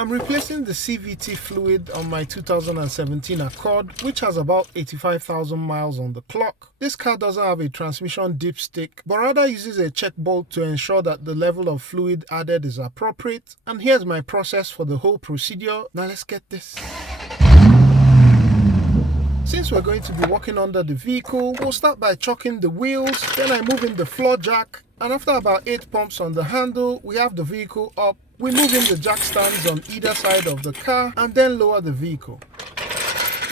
I'm replacing the CVT fluid on my 2017 Accord, which has about 85,000 miles on the clock. This car doesn't have a transmission dipstick, but rather uses a check bolt to ensure that the level of fluid added is appropriate. And here's my process for the whole procedure. Now let's get this. Since we're going to be working under the vehicle, we'll start by chocking the wheels, then I move in the floor jack, and after about 8 pumps on the handle, we have the vehicle up. We move in the jack stands on either side of the car and then lower the vehicle.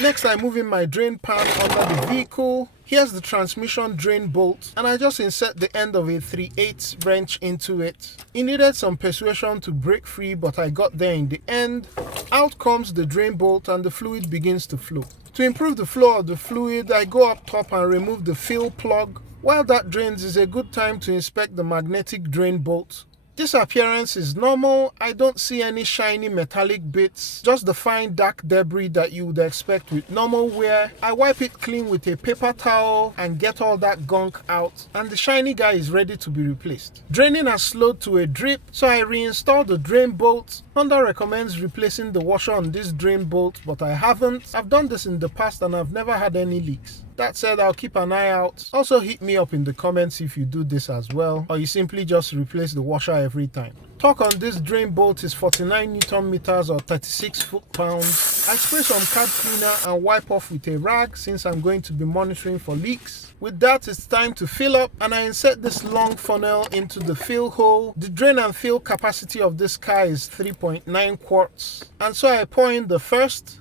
Next, I move in my drain pan under the vehicle. Here's the transmission drain bolt, and I just insert the end of a 3/8 wrench into it. It needed some persuasion to break free, but I got there in the end. Out comes the drain bolt and the fluid begins to flow. To improve the flow of the fluid, I go up top and remove the fill plug. While that drains, is a good time to inspect the magnetic drain bolt. This appearance is normal. I don't see any shiny metallic bits, just the fine dark debris that you would expect with normal wear. I wipe it clean with a paper towel and get all that gunk out, and the shiny guy is ready to be replaced. Draining has slowed to a drip, so I reinstall the drain bolt. Honda recommends replacing the washer on this drain bolt, but I haven't. I've done this in the past and I've never had any leaks. That said, I'll keep an eye out. Also hit me up in the comments if you do this as well, or you simply just replace the washer every time. Torque on this drain bolt is 49 Newton meters or 36 foot-pounds. I spray some card cleaner and wipe off with a rag since I'm going to be monitoring for leaks. With that, it's time to fill up, and I insert this long funnel into the fill hole. The drain and fill capacity of this car is 3.9 quarts. And so I pour in the first,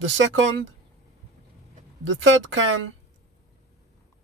the second, the third can,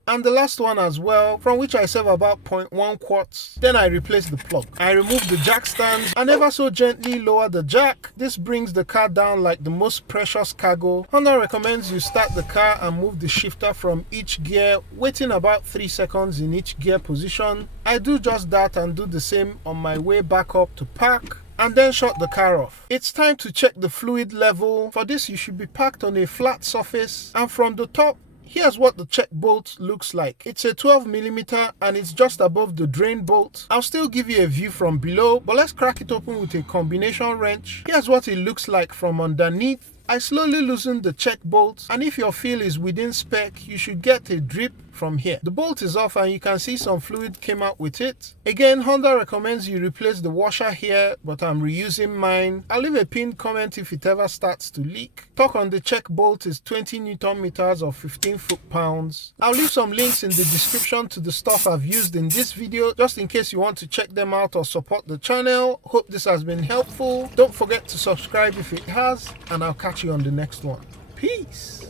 and the last one as well, from which I save about 0.1 quarts. Then I replace the plug. I remove the jack stands and ever so gently lower the jack. This brings the car down like the most precious cargo. Honda recommends you start the car and move the shifter from each gear, waiting about 3 seconds in each gear position. I do just that and do the same on my way back up to park, and then shut the car off. It's time to check the fluid level. For this, you should be parked on a flat surface, and from the top, here's what the check bolt looks like. It's a 12mm and it's just above the drain bolt. I'll still give you a view from below, but let's crack it open with a combination wrench. Here's what it looks like from underneath. I slowly loosen the check bolt, and if your fill is within spec, you should get a drip from here. The bolt is off and you can see some fluid came out with it. Again, Honda recommends you replace the washer here, but I'm reusing mine. I'll leave a pinned comment if it ever starts to leak. Torque on the check bolt is 20 Newton meters or 15 foot-pounds. I'll leave some links in the description to the stuff I've used in this video, just in case you want to check them out or support the channel. Hope this has been helpful. Don't forget to subscribe if it has, and I'll catch you on the next one. Peace.